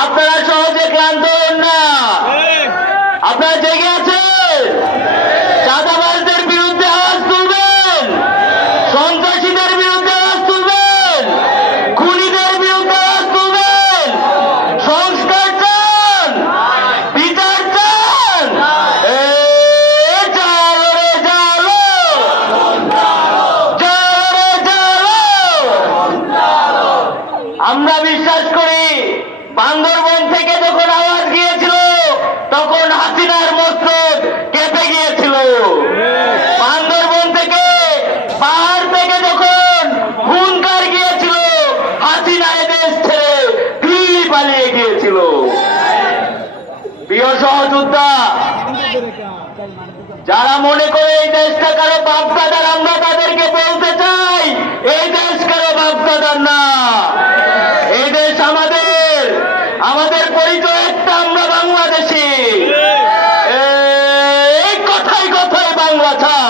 আপনারা সহজে ক্লান্ত হন না। আপনারা জেগে আছেন। চাঁদাবাজদের বিরুদ্ধে আওয়াজ তুলবেন, সন্ত্রাসীদের বিরুদ্ধে আওয়াজ তুলবেন, খুনিদের বিরুদ্ধে আওয়াজ তুলবেন। সংস্কার চান, বিচার চান। জালো রে জালো, জালো রে জালো। আমরা বিশ্বাস করি বান্দরবন থেকে যখন আওয়াজ গিয়েছিল তখন হাসিনার মস্তক কেঁপে গিয়েছিল। বান্দরবন থেকে পাহাড় থেকে যখন হুঙ্কার গিয়েছিল হাসিনা দেশ ছেড়ে দিল্লি পালিয়ে গিয়েছিল। প্রিয় সহযোদ্ধা, যারা মনে করে এই দেশটা কারো বাপদাদার, আমরা তাদেরকে বলতে চাই এই দেশ কারো বাপদাদার না। এই দেশ আমাদের, আমাদের পরিচয় একটা, আমরা বাংলাদেশী। এই কথায় কথায় বাংলা ছাড়।